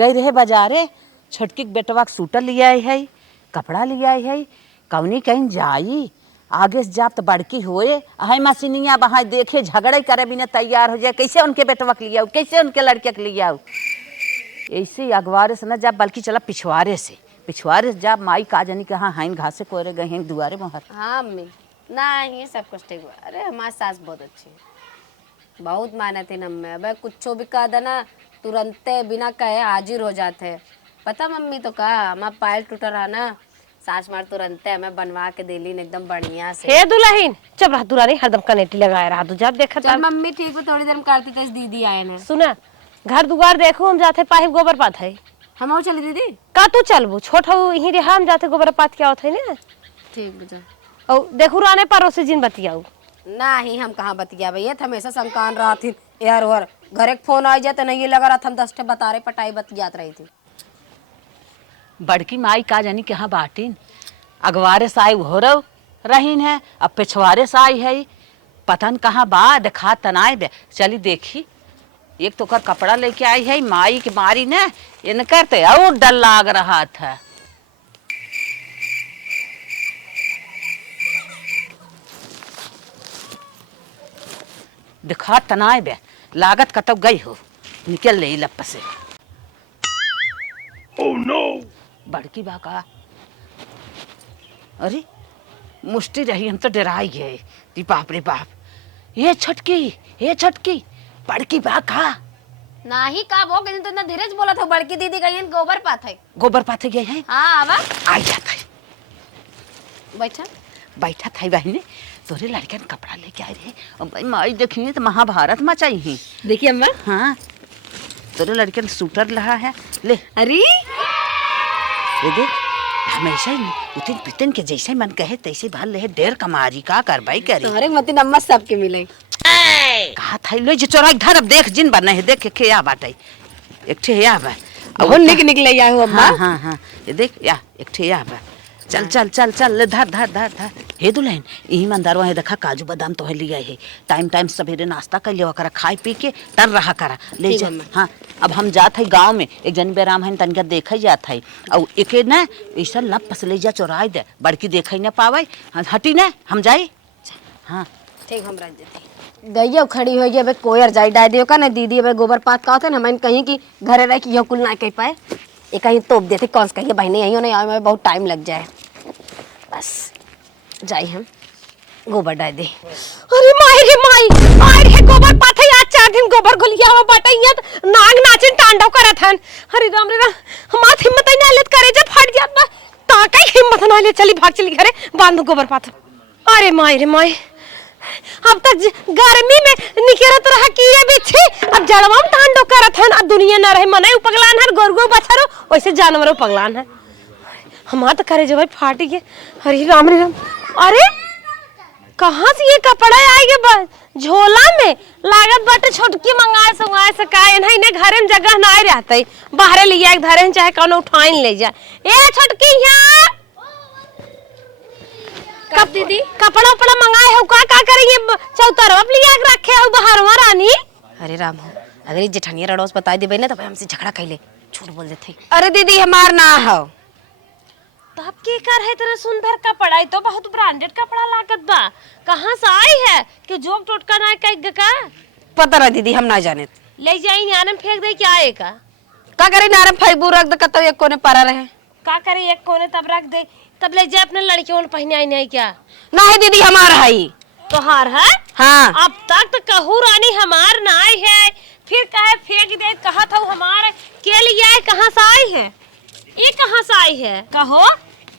गई रहे बाजारे, छोटकी बेटवा के सूटर लिया है, कपड़ा लिया है, कौनी कहीं जाई आगे से जाप तो बड़की होए है मसीनिया वहाँ देखे झगड़े करे बिना तैयार हो जाए, कैसे उनके बेटवा के लिया कैसे उनके लड़के के लिया। ऐसे ही अगवारे से न जा बल्कि चला पिछवाड़े से जा माई का जानी कहाँ हाइन घासे कोरे गए हैं दुआरे मोहर। हाँ अम्मी ना ये सब कुछ ठीक हुआ। अरे हमारी सास बहुत अच्छी है, बहुत मेहनत है नम्मे। अब कुछ भी कह देना तुरंते बिना कहे हाजिर हो जाते हैं। पता मम्मी तो कहा हमारा पैर टूटा रहा ना, सास मार तुरंते हमें बनवा के देली एकदम बढ़िया से। हे दुल्हन चुप रहा, दुरानी हरदम कनेटी लगाए रहा तू जब देखा चल मम्मी ठीक है, थोड़ी देर में करती थे दीदी आए ने। सुना घर दुआर देखो हम जाते पाहिब गोबर पात है। हम आओ चली दीदी का तू चलबू छोट हो यही रे हम जाते गोबर पात क्या होता है ना। ठीक बुझा और देखू राने पड़ोसी जिन बतियाऊ ना ही हम कहाँ बतिया भैया हमेशा संकान रहा थी यार और घर एक फोन आ जाते नहीं ये लगा रहा था हम 10 बता रहे पटाई बतियात रही थी। बड़की माई का जानी कहाँ बाटिन अगवारे से आई हो रहीन है, अब पिछवाड़े से आई है, पता न कहाँ बा देखा तनाए बे। चली देखी एक तो कर कपड़ा लेके आई है माई की मारी ने इनकर तो और डर लाग रहा था। दिखा तनाए बे लागत कतब गई हो निकल ले लप से। Oh no! बड़की बा का अरे मुष्टि रही हम तो डराई गए ती बाप रे बाप। ये छटकी बड़की बा का ना ही का वो कहते तो ना धीरज बोला था बड़की दीदी कहीं गोबर पात है। गोबर पाथे गए हैं। हाँ आवा आ जाता है बैठा था बहने तोरे लड़के ने कपड़ा लेके आए रहे और भाई माई देखिए तो महाभारत में चाहिए। देखिए अम्मा। हाँ तोरे लड़के ने सूटर लहा है ले। अरे ये देख हमेशा ही उतिन पितन के जैसे मन कहे तैसे भाल ले डेर कमारी का करवाई करी। तुम्हारे मती नम्मा सबके मिले कहा था लो जो चोरा धर अब देख जिन बने है देख के या बाटे एक ठे या बा बहुत निकले या हो अम्मा। हाँ ये देख या एक ठे या बा चल ले धर हे दुल्हन यही मंदारवा है देखा काजू बादाम तो है लिया है टाइम सवेरे नाश्ता कर लिया करा खाए पी के तर रहा करा ले जा। हाँ अब हम जात है गांव में एक जन बेराम है तनिका देख जात है और एक ना ऐसा लप पस ले जा चोराए दे बड़की देख ना पावे हटी ना हम जाए। हाँ ठीक हम रख देते गैया खड़ी हो गई कोयर जाई डाय दियो का ना दीदी अब गोबर पात का होते ना मैं कहीं की घरे रह की यो कुल ना कह पाए ये कहीं तोप देते कौन सा कहिए बहने यही नहीं आए बहुत टाइम लग जाए बस जाई हम गोबर डाल दे। अरे माई रे गोबर पाथे आज 4 दिन गोबर घुलिया हुआ बाटा यत नाग नाचिन तांडव करत हन। अरे राम हमार हिम्मत ना लेत करे जब फट जात बा ता कई हिम्मत ना ले चली भाग चली घरे बांध गोबर पाथ। अरे माई अब तक गर्मी में निकरत रहा कि ये बिछी अब जड़वा में तांडव करत हन। अब दुनिया ना रहे मने उपगलान हन गोरगो बछरो वैसे जानवरों पगलान है हमार तो करे जो भाई फाटी के। अरे राम अरे कहाँ से ये कपड़ा आई के झोला में लागत बाटे छोटकी मंगाए से का नहीं ने घरे में जगह ना रहते बाहर ले जाए धरे चाहे कौन उठाइन ले जाए। ए छोटकी यहाँ कब दीदी कपड़ा उपड़ा मंगाए हो का करेंगे चौतरवा लिया के रखे हो बाहर वहां रानी। अरे राम हो अगर ये जेठानिया रड़ोस बता देबे ना तो हमसे झगड़ा कैले झूठ बोल देते। अरे दीदी हमार ना हो तब के कर है तेरा सुंदर कपड़ा है तो बहुत ब्रांडेड कपड़ा लागत बा कहां से आई है कि जोक टोटका ना कई का पता ना दीदी हम ना जाने ले जाई नारम फेंक दे क्या आएगा का करे नारम फाइबू रख दे कतो एक कोने पड़ा रहे का करे एक कोने तब रख दे तब ले जाए अपने लड़कियों ने पहने आई नहीं क्या नहीं दीदी हमार है तो हार है। हाँ अब तक तो कहू रानी हमार ना आई है फिर कहे फेंक दे कहा था हमार के लिए है कहां से आई है ये कहां से आई है कहो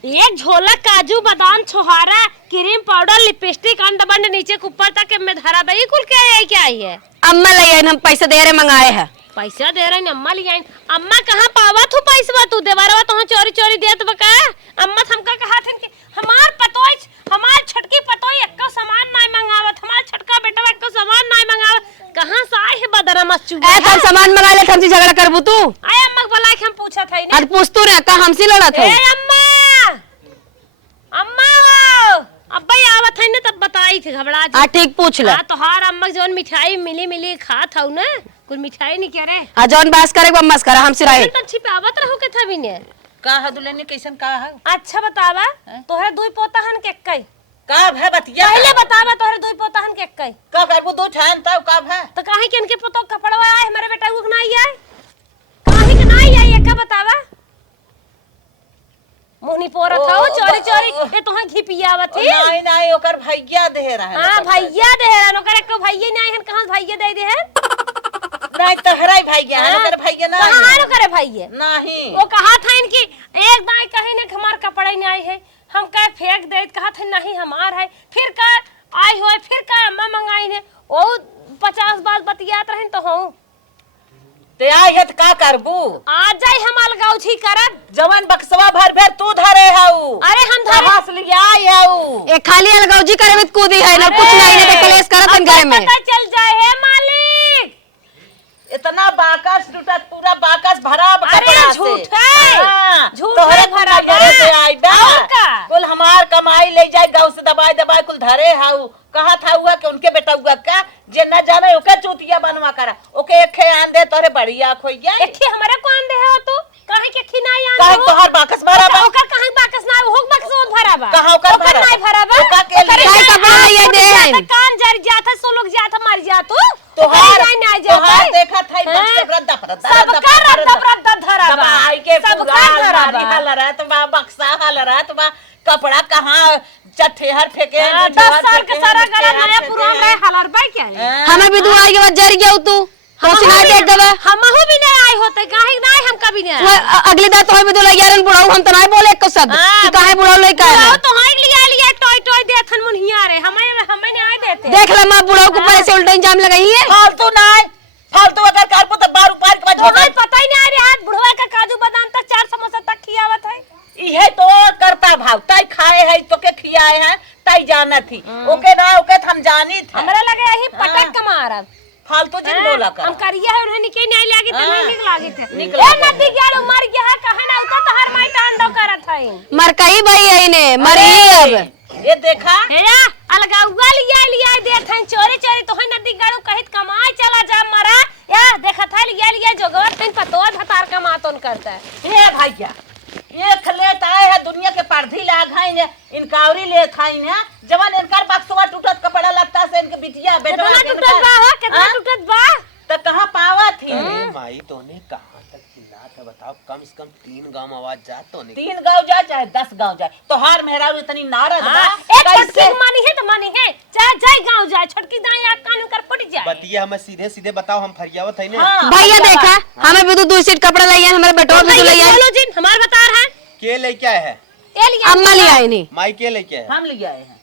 एक झोला काजू बादाम छोहारा क्रीम पाउडर लिपस्टिक अंड बंड नीचे ऊपर तक में धरा दही कुल के आई क्या आई है। अम्मा ले आई हम पैसे दे रहे मंगाए हैं पैसा दे रहे अम्मा ले आई अम्मा कहां पावा तू पैसा तू देवारवा तो चोरी देत बका अम्मा हमका कहा थे कि हमार पतोई हमार छटकी पतोई एक्को सामान नहीं मंगावत हमार छटका बेटा एक्को सामान नहीं मंगावत कहां से आए है बदरा मस्चू ए तब सामान मंगा ले हमसे झगड़ा करबू तू आय अम्मा बोला कि हम पूछा था आज पूछ तू रे का हमसे लड़ा था। ए अम्मा अब्बा आवत है ना तब बताई थी घबरा हां ठीक पूछ ले हां तो हार अम्मा जोन मिठाई मिली खात हूं ना कुछ मिठाई नहीं क्या रे आ जौन बास करे बम्मस करा हम सिराए तो छिपावत रहो के था भी ने का है दुल्हन कैसन का है अच्छा बतावा तोहरे दुई पोता हन के कई का है बतिया पहले बतावा तोहरे दुई पोता हन के कई का करबू दो ठान तब का है तो काहे के इनके पोतो कपड़वा आए हमारे बेटा को नहीं आए काहे के नहीं आई का बतावा मोहनी पोरा था वो चोरी चोरी ये तोहन घी पियावत थी नहीं नहीं ओकर भैया दे रहा है हां भैया दे रहा ओकर को भैया नहीं हन कहां भैया दे दे है नहीं तोहरा ही भैया है तेरे भैया ना कहां रो करे भैया नहीं वो कहा था इनकी एक दाई कहे ने हमार कपड़ा नहीं आई है हम कहे फेंक दे कहा था नहीं हमार है फिर का आई हो फिर का अम्मा मंगाई ने ओ 50 बात बतियात रहन तो हूं ते आई है का करबू आ जाई हम अलगाव छी करब जवान बक्सवा भर भर तू धरे हाउ अरे हम धरे हंस लिया हाउ ए खाली अलगावजी करे में कूदी है ना कुछ नहीं ने कलेश करत अब घरे में पता चल जाए है मालिक इतना बाकस टूटत पूरा बाकस भरा अरे झूठ है झूठ है भरा घरे से आई बा और का? कुल हमार कमाई ले जाए गांव से दबाई दबाई कुल धरे हाउ कहा था हुआ कि उनके बेटा हुआ का जे न जाने ओके चूतिया बनवा करा ओके एक खे आन दे तोरे बढ़िया खोई जाए एठी हमारे को आन दे हो तू काहे के खिनाई आन काहे हो तोहर बाकस भरा बा ओकर काहे बाकस ना हो बाकस वो भरा बा कहां ओकर भरा नहीं भरा बा ओका के लिए काहे कपड़ा ये दे कान जर जाता सो लोग जाता मर जा तू तोहार नहीं जाता तोहार देखा था बस रद्दा सब का रद्दा धरा बा आई के सब पूरा का धरा अलमारी बा हल रहत बा बक्सा हल रहत बा कपड़ा कहां चठेहर फेंके 10 साल के सारा गड़ा नया पुरान रहे हलर बा क्या हमें भी दुआई के बाद जर गया तू हम सुना देख गवा हमहु भी नहीं आए होते काहे नहीं हम कभी नहीं आए अगली बार तो भी दुला यारन बुढ़ाऊ हम तो नहीं बोले एक शब्द कि काहे बुढ़ाऊ लई का बुढ़ाऊ तो हाई लिया टॉय टॉय देखन मुनिया रे हमें नहीं आए देते देख ले मां बुढ़ाऊ को परे से उल्टा इंजाम लगाई है फालतू नहीं फालतू अगर कारपो तो बार ऊपर के बाद हमें पता ही नहीं आ रहा हाथ बुढ़वा का काजू बादाम तक 4 समोसा तक खियावत है इहे तो करता भाव तई खाए है तो के खियाए है तई जानत थी ओके ना ओके हम जानी थे हमरा लगे यही पटक के मारब फालतू जिन बोला कर हम करिया है उन्हें निके नहीं लागे तो नहीं निक लागे थे निक ए नदी गाड़ो मर गया कहे ना उतर तो हर माई टांडो करत है मर कई भाई है ने मरी अब ये देखा हेया अलगा उगा लिया दे थे चोरी चोरी तो है नदी गाड़ो कहित कमाए चला जा मरा या देखा था लिया जोगवर तीन पतोर भतार का मातोन करता है ए भैया एक लेट आए है दुनिया के पर्धी लाग है ने इनकावरी ले थाई ने जवान इनकार बक्सवा टूटत कपड़ा लगता से इनके बिटिया बेटा कितना टूटत बा हो कितना टूटत बा तो कहां पावा थी अरे माई तोने कहां तक चिल्लात है बताओ कम से कम 3 गांव आवाज जात तो नहीं 3 गांव जाए चाहे 10 गांव जाए तो हार मेहरारू इतनी नाराज बा एक छोटकी मानी है तो मानी है चाहे जाए गांव जाए छोटकी दाई आ कान कर पड़ जाए बतिया हमें सीधे सीधे बताओ हम फरियावत है ना भैया देखा हमें भी दो सेट कपड़ा लई है हमारे बेटवा भी लई है बोलो जी हमार बता रहा है के लेके आए है ए लिया अम्मा ले आई नहीं माई के लेके आए हम ले आए हैं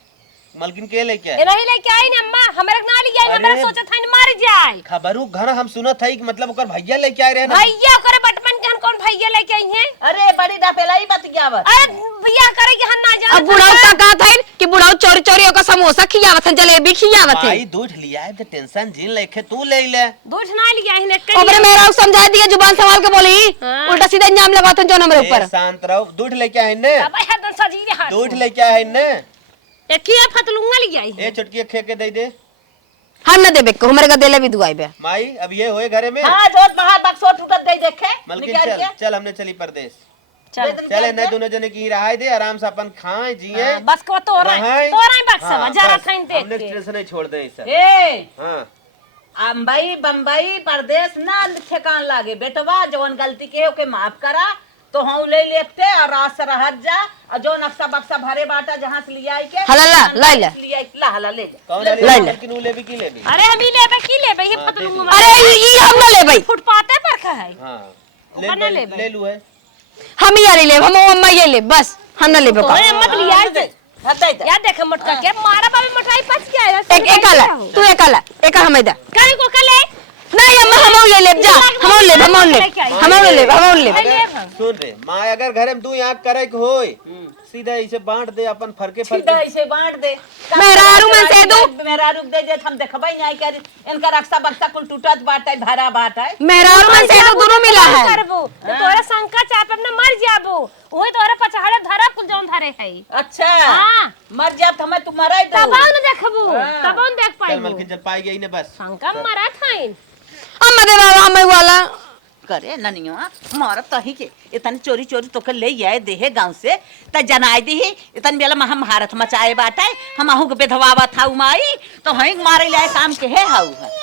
मलकिन के लेके ए आए नहीं लेके आई ना अम्मा हमारे ना लिया हमरा अरे। सोचा था मर जाए खबरू घर हम सुनत है कि मतलब ओकर भैया लेके आए रहे ना भैया करे बटमन के कौन भैया लेके आई हैं अरे बड़ी डपेलाई मत जावत अरे भैया करे के हम ना जाए अब बुढ़ाऊ का कहा था कि बुढ़ाऊ चोरी चोरी ओका समोसा खियावत है जलेबी खियावत है माई दूध लिया है तो टेंशन जिन लेके तू ले ले दूध ना लिया है ने ओबरे मेरा समझा दिया जुबान संभाल के बोली उल्टा सीधा इंजाम लगाते जो नंबर ऊपर शांत रहो दूध लेके आए ने अब है तो सजी हाथ दूध लेके आए ने एक ही फतलूंगा लिया है ए चुटकी खे के दे दे हम न देबे को हमारे का देले भी दुआई बे माई अब ये होए घरे में हां जोत बाहर बक्सो टूटत दे देखे मलकिन निकाल चल के चल हमने चली परदेश चल चले न दोनों जने की रहाई दे आराम से अपन खाए जिए बस को तो रहा बक्सा जरा खाइन दे हमने स्टेशन नहीं छोड़ दे सब ए हां अंबई बम्बई परदेश ना ठेकान लागे बेटवा जवन गलती के ओके माफ करा तो हम ले लेते और रात से रहत जा और जो नक्शा बक्सा भरे बाटा जहां से लिया के हला ला ला ला लिया ला हला ले जा कौन ले ले ले। मलकिन ऊ लेबी की लेबी अरे हम ही लेबे की लेबे ये हाँ, फतलूंगा अरे ई हम न लेबै फुटपाथे पर का है हां ऊपर ना लेबै। ले लू है हम ही यारी ले हम अम्मा ये ले बस हम न लेबे का ओए मत लिया हटाई दे यार देख मोटका के मारा बाबे मोटाई पच गया है एक आला तू एक आला एक हमें दे काहे को कले नहीं अम्मा हम ये ले जा हम ले सुन रे माँ अगर घरे में तू यहाँ करे के होय सीधा इसे बांट दे अपन फरके सीधा ऐसे बांट दे मेहरारू में से दो मेहरारू दे जे हम देखबै नहीं कर इनका रक्षा बक्सा कुल टूटत बाटे भरा बाटे मेहरारू में से दो दोनों मिला है करबो तो तोरा शंका चाप अपने मर जाबो ओए तोरा पछाड़े धरा कुल जौन धरे है अच्छा हां मर जाब हमें तू मराई दो तब न देखबो तब न देख चल पाइबो मलकिन जब पाई गई ने बस शंका मरा थाइन अम्मा दे बाबा अम्मा वाला करे ननिया मार तही के इतन चोरी चोरी तो के ले आए देहे गांव से त जनाए दी इतन बेला हम भारत मचाए बाटे हम आहू के बेधवावा था माई तो हई मारे लाए काम के है हाउ है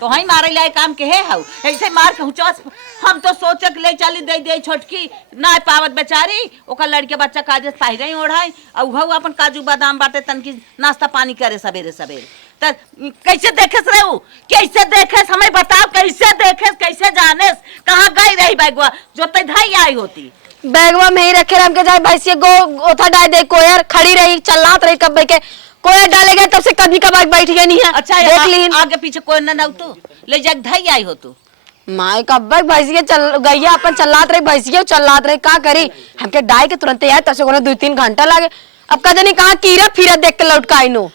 तो हई मारे लाए काम के है हाउ ऐसे मार के हुचस हम तो सोचक ले चली दे दे छोटकी ना पावत बेचारी ओकर लड़के बच्चा काजे पहिरे ओढ़ाई और हऊ अपन काजू बादाम बाटे तन की नाश्ता पानी करे सवेरे सवेरे त कैसे देखेस रे ऊ कैसे देखेस हमें बताओ कैसे देखेस कैसे जानेस कहाँ गई रही बैगवा जो तै धाई आई होती बैगवा में ही रखे राम के जाए भैंसिया गो ओथा डाल दे कोयर खड़ी रही चलात रही कब के कोयर डाले गए तब से कभी कभार बैठ गई नहीं है अच्छा देख ली आगे पीछे कोई न नौ तू ले जा धाई आई हो तू माय कब भैंसिया चल गैया अपन चलात रही भैंसिया चलात रही का करी हमके डाई के तुरंत यार तसे कोने 2-3 घंटा लागे अब का जानी कहां कीड़ा फिरा देख के लौट का आइनो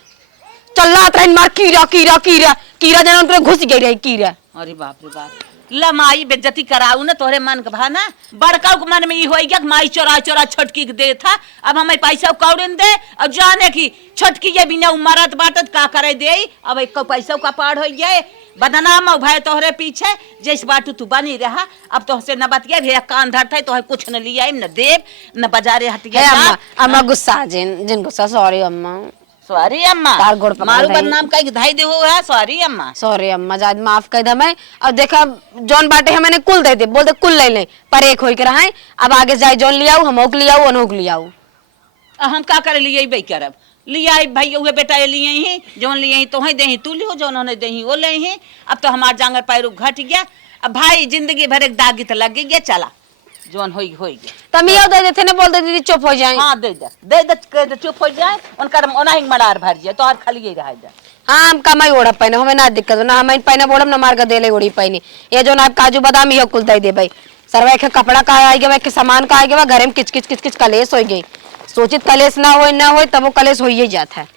चलात रही मार कीड़ा कीड़ा कीड़ा कीड़ा जाने उनके घुस गई रही कीड़ा अरे बाप रे बाप लमाई बेइज्जती कराऊ न तोरे मन के भाना बड़का के मन में ई होई गया माई चोरा चोरा छोटकी के दे था अब हमें पैसा कौड़न दे और जाने की छोटकी ये बिना उमरत बाटत का करे दे अब एक पैसा का पार हो गए बदनाम हो भाई तोहरे पीछे जैसे बाटू तू बनी रहा अब तो से न बतिया भैया कान धरता तो कुछ न लिया न देव न बाजारे हटिया अम्मा अम्मा गुस्सा जिन गुस्सा सॉरी अम्मा सॉरी अम्मा तार गोड़ पकड़ मारू गई। बदनाम कई धाई दे हो है सॉरी अम्मा सॉरी अम्मा जाद माफ कर दे मैं अब देखा जौन बाटे हमें कुल दे दे बोल दे कुल ले ले पर एक होई के रहा अब आगे जाए जौन लियाऊ हम ओक लियाऊ अनोक लियाऊ हम का करे लिए बई करब लिया भाई उहे बेटा लिए ही जौन लिए ही तो ही दे तू लियो जौन उन्हें दे वो ले ही अब तो हमार जांगर पैर घट गया अब भाई जिंदगी भर एक दागी तो लग गया चला जौन होई गया तब ये दे देते ने बोल दे दीदी चुप हो जाए हाँ दे चुप हो जाए उनका ओना ही मड़ार भर जाए तो और खाली ही रह जाए हाँ हम कमाई ओढ़ पाए हमें ना दिक्कत हो ना हमें पहने बोड़म ना मार के दे ले ओढ़ी पाई ये जो ना काजू बादाम ये कुल दे दे भाई सरवा के कपड़ा का आई गया के सामान का आई गया घर में किच किच कलेश हो गई सोचित कलेश ना हो तब वो कलेश हो ही जाता है